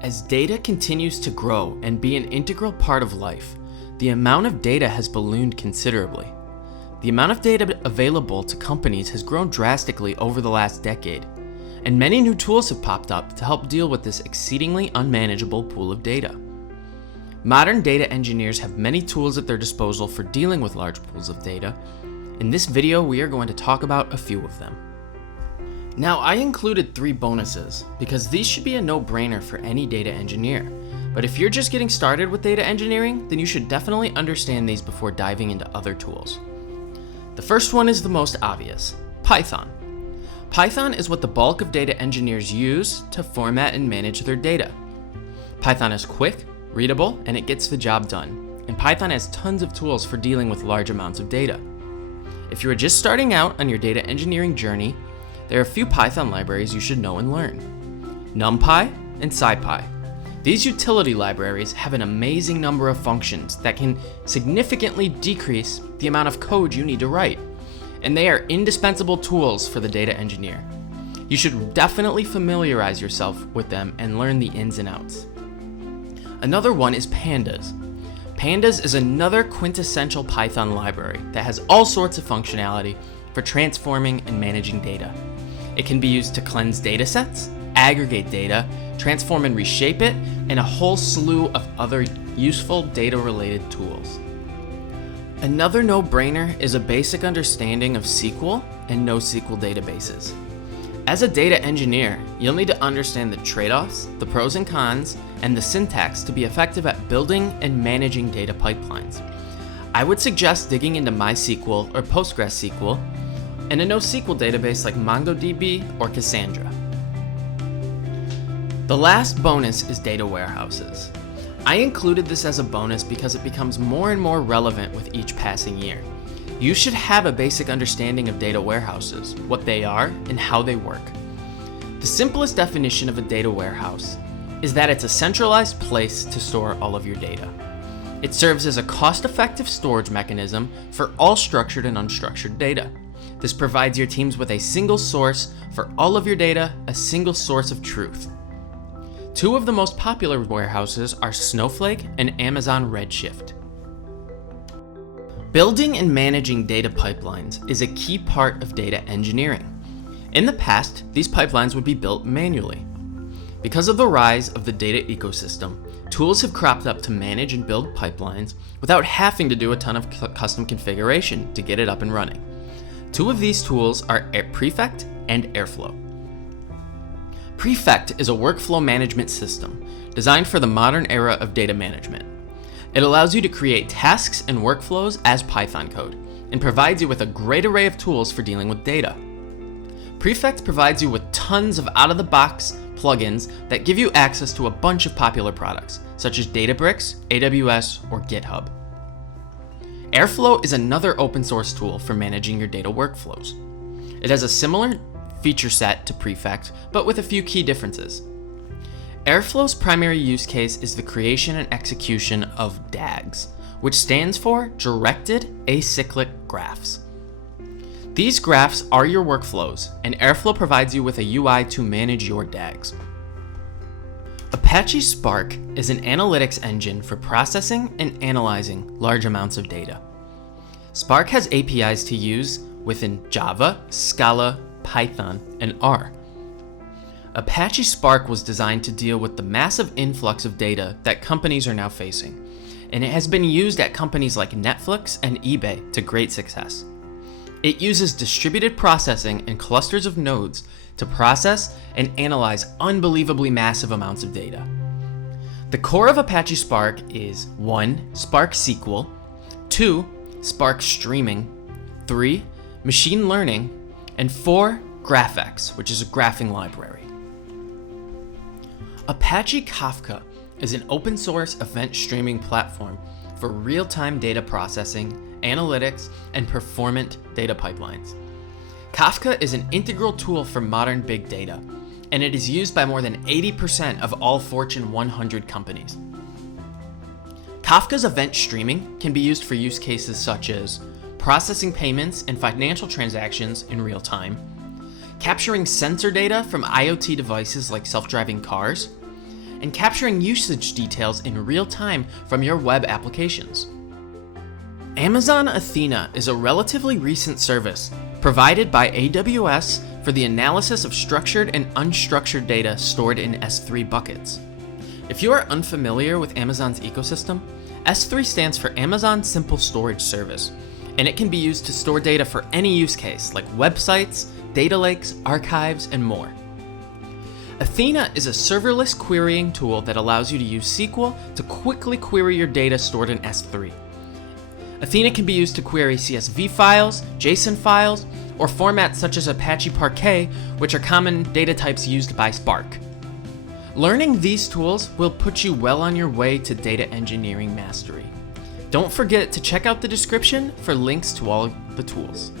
As data continues to grow and be an integral part of life, the amount of data has ballooned considerably. The amount of data available to companies has grown drastically over the last decade, and many new tools have popped up to help deal with this exceedingly unmanageable pool of data. Modern data engineers have many tools at their disposal for dealing with large pools of data. In this video, we are going to talk about a few of them. Now, I included 3 bonuses because these should be a no-brainer for any data engineer. But if you're just getting started with data engineering, then you should definitely understand these before diving into other tools. The first one is the most obvious, Python. Python is what the bulk of data engineers use to format and manage their data. Python is quick, readable, and it gets the job done. And Python has tons of tools for dealing with large amounts of data. If you are just starting out on your data engineering journey, there are a few Python libraries you should know and learn. NumPy and SciPy. These utility libraries have an amazing number of functions that can significantly decrease the amount of code you need to write, and they are indispensable tools for the data engineer. You should definitely familiarize yourself with them and learn the ins and outs. Another one is Pandas. Pandas is another quintessential Python library that has all sorts of functionality for transforming and managing data. It can be used to cleanse datasets, aggregate data, transform and reshape it, and a whole slew of other useful data-related tools. Another no-brainer is a basic understanding of SQL and NoSQL databases. As a data engineer, you'll need to understand the trade-offs, the pros and cons, and the syntax to be effective at building and managing data pipelines. I would suggest digging into MySQL or PostgreSQL, and a NoSQL database like MongoDB or Cassandra. The last bonus is data warehouses. I included this as a bonus because it becomes more and more relevant with each passing year. You should have a basic understanding of data warehouses, what they are, and how they work. The simplest definition of a data warehouse is that it's a centralized place to store all of your data. It serves as a cost-effective storage mechanism for all structured and unstructured data. This provides your teams with a single source for all of your data, a single source of truth. 2 of the most popular warehouses are Snowflake and Amazon Redshift. Building and managing data pipelines is a key part of data engineering. In the past, these pipelines would be built manually. Because of the rise of the data ecosystem, tools have cropped up to manage and build pipelines without having to do a ton of custom configuration to get it up and running. 2 of these tools are Prefect and Airflow. Prefect is a workflow management system designed for the modern era of data management. It allows you to create tasks and workflows as Python code and provides you with a great array of tools for dealing with data. Prefect provides you with tons of out-of-the-box plugins that give you access to a bunch of popular products, such as Databricks, AWS, or GitHub. Airflow is another open source tool for managing your data workflows. It has a similar feature set to Prefect, but with a few key differences. Airflow's primary use case is the creation and execution of DAGs, which stands for Directed Acyclic Graphs. These graphs are your workflows, and Airflow provides you with a UI to manage your DAGs. Apache Spark is an analytics engine for processing and analyzing large amounts of data. Spark has APIs to use within Java, Scala, Python, and R. Apache Spark was designed to deal with the massive influx of data that companies are now facing, and it has been used at companies like Netflix and eBay to great success. It uses distributed processing and clusters of nodes to process and analyze unbelievably massive amounts of data. The core of Apache Spark is 1. Spark SQL, 2. Spark Streaming, 3. Machine Learning, and 4. GraphX, which is a graphing library. Apache Kafka is an open source event streaming platform for real-time data processing, analytics, and performant data pipelines. Kafka is an integral tool for modern big data, and it is used by more than 80% of all Fortune 100 companies. Kafka's event streaming can be used for use cases such as processing payments and financial transactions in real time, capturing sensor data from IoT devices like self-driving cars, and capturing usage details in real time from your web applications. Amazon Athena is a relatively recent service provided by AWS for the analysis of structured and unstructured data stored in S3 buckets. If you are unfamiliar with Amazon's ecosystem, S3 stands for Amazon Simple Storage Service, and it can be used to store data for any use case like websites, data lakes, archives, and more. Athena is a serverless querying tool that allows you to use SQL to quickly query your data stored in S3. Athena can be used to query CSV files, JSON files, or formats such as Apache Spark, which are common data types used by Spark. Learning these tools will put you well on your way to data engineering mastery. Don't forget to check out the description for links to all the tools.